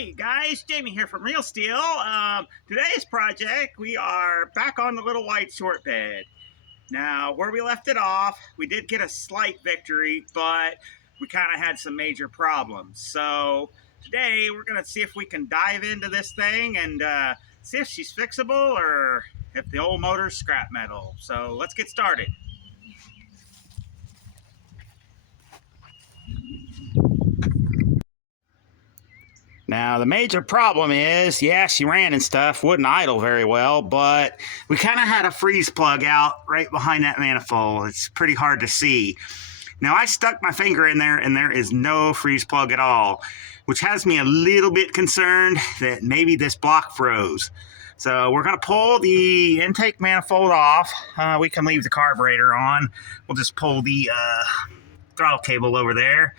Hey guys, Jamie here from Real Steel. Today's project, we are back on the little white short bed. Now, where we left it off, we did get a slight victory, but we kind of had some major problems. So today, we're going to see if we can dive into this thing and see if she's fixable or if the old motor's scrap metal. So let's get started. Now, the major problem is, yeah, she ran and stuff, wouldn't idle very well, but we kind of had a freeze plug out right behind that manifold. It's pretty hard to see. Now, I stuck my finger in there, and there is no freeze plug at all, which has me a little bit concerned that maybe this block froze. So we're going to pull the intake manifold off. We can leave the carburetor on. We'll just pull the throttle cable over there.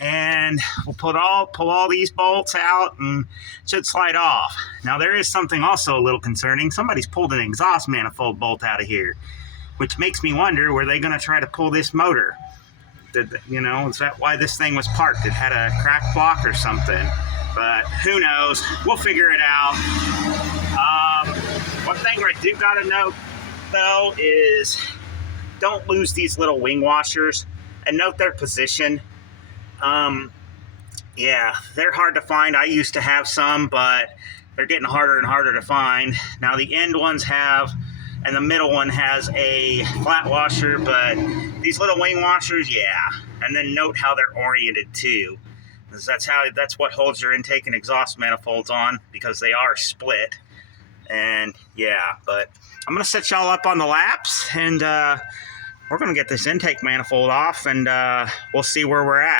And we'll pull all these bolts out and it should slide off. Now there is something also a little concerning. Somebody's pulled an exhaust manifold bolt out of here, which makes me wonder, were they going to try to pull this motor? Is that why this thing was parked? It had a cracked block or something, but who knows? We'll figure it out. One thing I do got to note though is don't lose these little wing washers and note their position. Yeah, they're hard to find. I used to have some, but they're getting harder and harder to find. Now the end ones have, and the middle one has a flat washer, but these little wing washers, yeah. And then note how they're oriented too, because that's what holds your intake and exhaust manifolds on, because they are split. And yeah, but I'm gonna set y'all up on the laps, and we're gonna get this intake manifold off, and we'll see where we're at.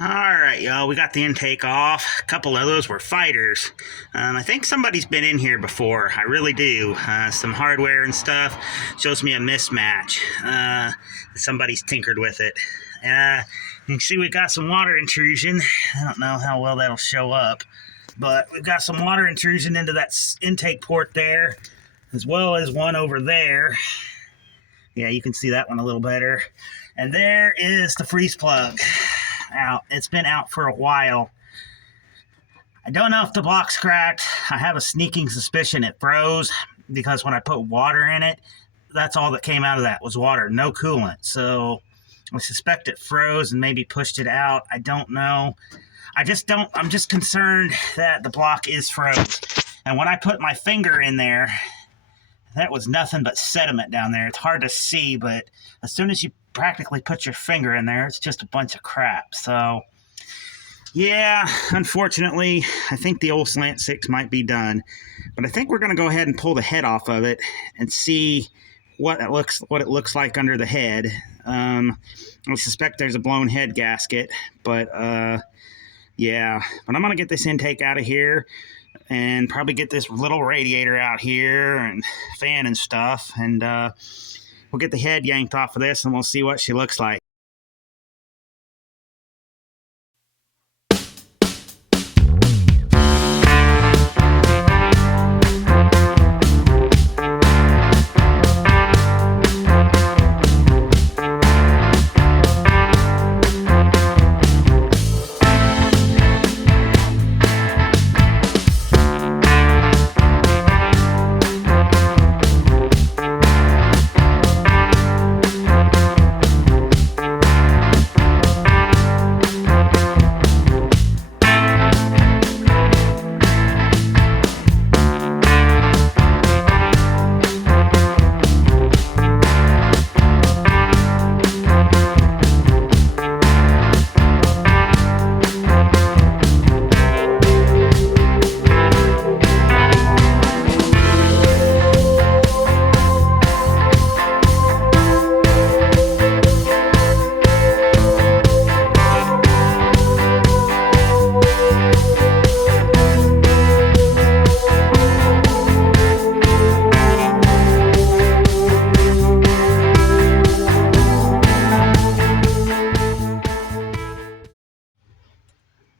Alright, y'all, we got the intake off. A couple of those were fighters. I think somebody's been in here before. I really do. Some hardware and stuff shows me a mismatch. Somebody's tinkered with it. You can see we got some water intrusion. I don't know how well that'll show up, but we've got some water intrusion into that intake port there, as well as one over there. Yeah, you can see that one a little better. And there is the freeze plug. Out. It's been out for a while. I don't know if the block's cracked. I have a sneaking suspicion it froze, because when I put water in it, that's all that came out of that was water, no coolant. So I suspect it froze and maybe pushed it out. I don't know. I'm just concerned that the block is froze. And when I put my finger in there, that was nothing but sediment down there. It's hard to see, but as soon as you practically put your finger in there, it's just a bunch of crap. So Yeah, unfortunately, I think the old Slant Six might be done, but I think we're going to go ahead and pull the head off of it and see what it looks like under the head. I suspect there's a blown head gasket, but yeah. But I'm going to get this intake out of here and probably get this little radiator out here and fan and stuff, and we'll get the head yanked off of this and we'll see what she looks like.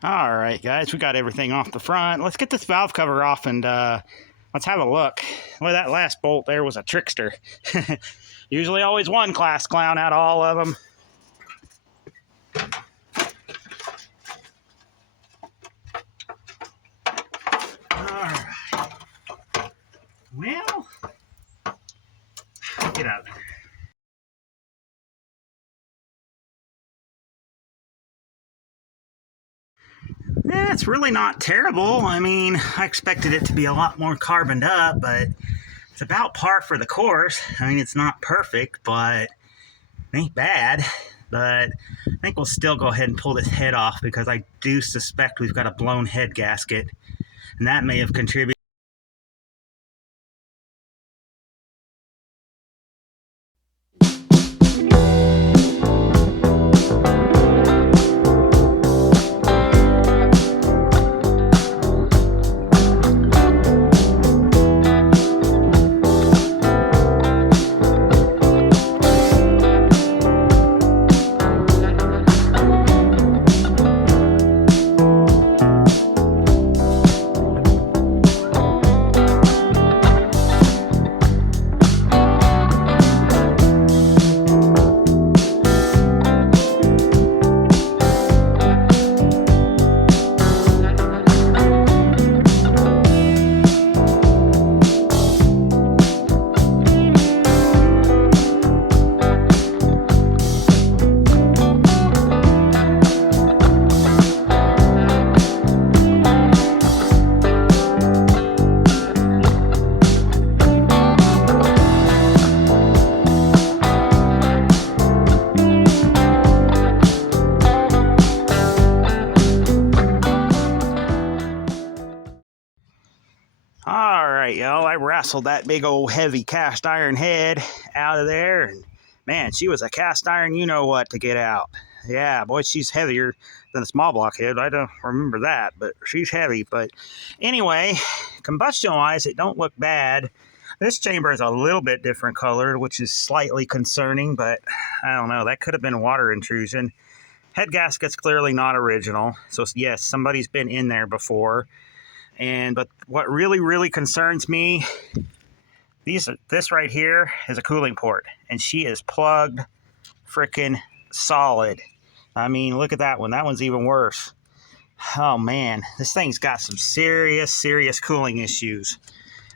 All right, guys, we got everything off the front. Let's get this valve cover off and let's have a look. Well, that last bolt there was a trickster. Usually always one class clown out of all of them. All right. Well, get out of there. Yeah, it's really not terrible. I mean, I expected it to be a lot more carboned up, but it's about par for the course. I mean, it's not perfect, but it ain't bad. But I think we'll still go ahead and pull this head off because I do suspect we've got a blown head gasket, and that may have contributed. All right, y'all, I wrestled that big old heavy cast iron head out of there, and man, she was a cast iron you-know-what to get out. Yeah, boy, she's heavier than a small block head. I don't remember that, but she's heavy. But anyway, combustion-wise, it don't look bad. This chamber is a little bit different color, which is slightly concerning, but I don't know. That could have been water intrusion. Head gasket's clearly not original, so yes, somebody's been in there before. But what really concerns me, this right here is a cooling port, and she is plugged freaking solid. I mean, look at that one. That one's even worse. Oh man, this thing's got some serious cooling issues,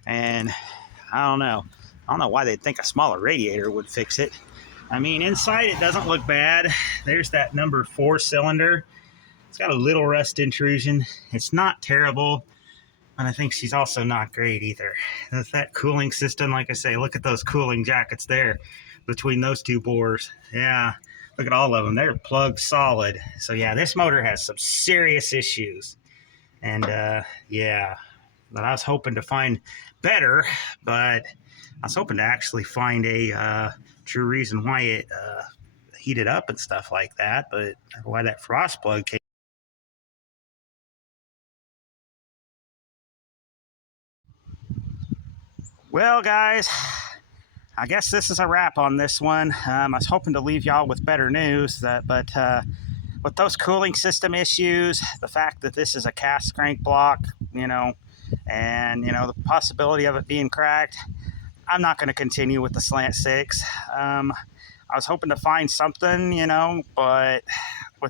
and I don't know why they'd think a smaller radiator would fix it. I mean, inside it doesn't look bad. There's that number 4 cylinder. It's got a little rust intrusion. It's not terrible. And I think she's also not great either. That cooling system, like I say, look at those cooling jackets there between those two bores. Yeah, Look at all of them. They're plugged solid. So yeah, this motor has some serious issues. And yeah, but I was hoping to find better, but I was hoping to actually find a true reason why it heated up and stuff like that, but why that frost plug came. Well, guys, I guess this is a wrap on this one. I was hoping to leave y'all with better news, but with those cooling system issues, the fact that this is a cast crank block, and the possibility of it being cracked, I'm not going to continue with the Slant Six. I was hoping to find something, but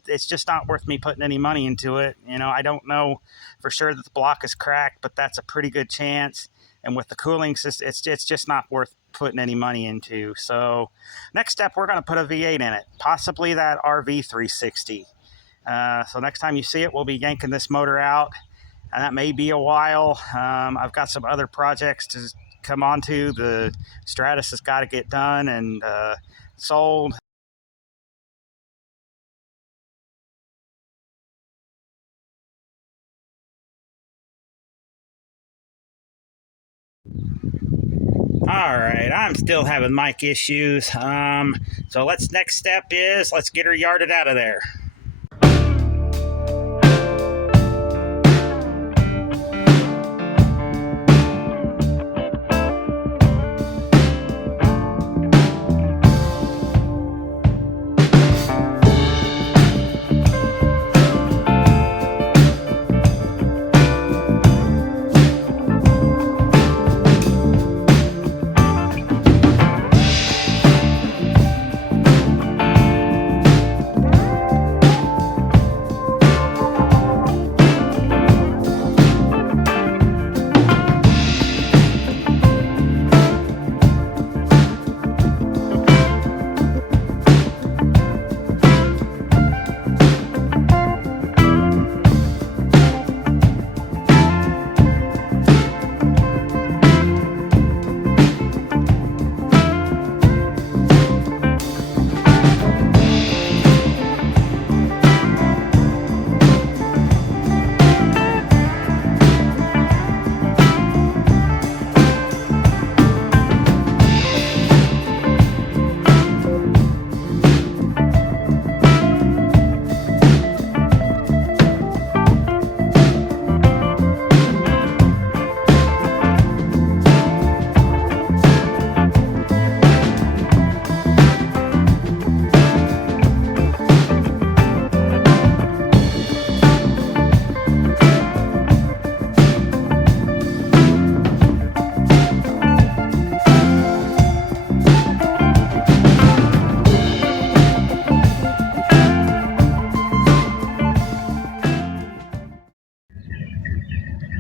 it's just not worth me putting any money into it. I don't know for sure that the block is cracked, but that's a pretty good chance. And with the cooling system, it's just not worth putting any money into. So next step, we're going to put a V8 in it, possibly that RV 360. So next time you see it, we'll be yanking this motor out, and that may be a while. I've got some other projects to come onto. The Stratus has got to get done and sold. All right, I'm still having mic issues. So next step is let's get her yarded out of there.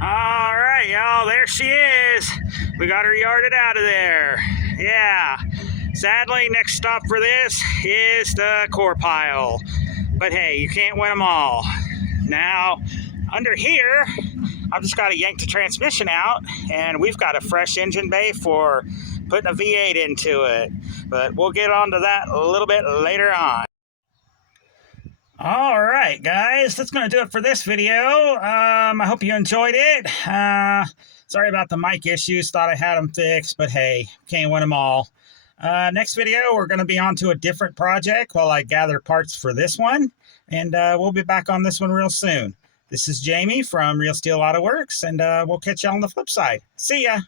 All right, y'all, there she is. We got her yarded out of there. Yeah. Sadly, next stop for this is the core pile. But hey, you can't win them all. Now, under here, I've just got to yank the transmission out, and we've got a fresh engine bay for putting a V8 into it. But we'll get onto that a little bit later on. All right, guys, that's going to do it for this video. I hope you enjoyed it. Sorry about the mic issues. Thought I had them fixed, but hey, can't win them all. Next video, we're going to be on to a different project while I gather parts for this one. And we'll be back on this one real soon. This is Jamie from Real Steel Auto Works, and we'll catch you on the flip side. See ya!